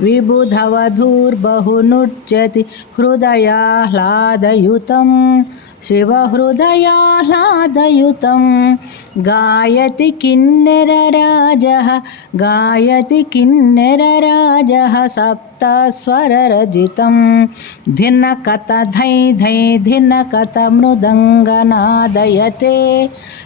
विबुधवधूर्बहुनुच्यति हृदयाह्लादयुतं शिवहृदयाह्लादयुतं गायति किन्नरराजः गायति किन्नरराजः सप्तस्वररजितं धिनकत धै धै धिनकत मृदङ्गनादयते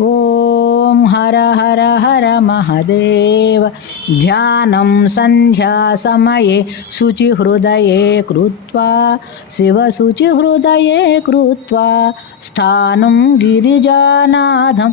ओम हर हर हर महदेव ध्यानं शुचि हृदय कृत्वा हृदय कृत्वा स्थानम गिरिजानाथं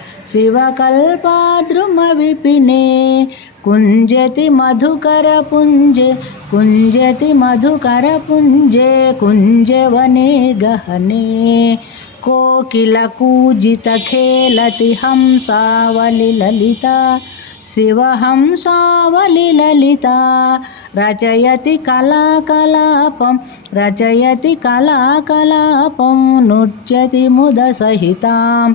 शिवकल्पाद्रुमविपिने कुञ्जति मधुकरपुञ्जे कुञ्जति मधुकरपुञ्जे कुञ्जवने गहने कोकिलकूजितखेलति हंसावलिललिता शिवहंसावलिललिता रचयति कलाकलापं रचयति कलाकलापं नृत्यति मुदसहिताम्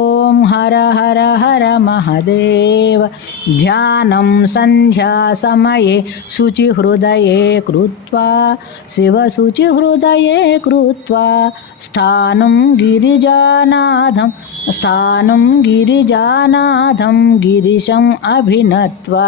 ओम हर हर हर महादेव संध्या ध्यानं शुचि हृदय कृत्वा शिव शुचि हृदय कृत्वा स्थानं गिरिजानाथं स्थानं गिरिजानाथं गिरीशम अभिनत्वा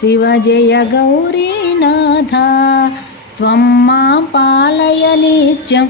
शिव जय गौरीनाथ त्वं मां पालय नित्यं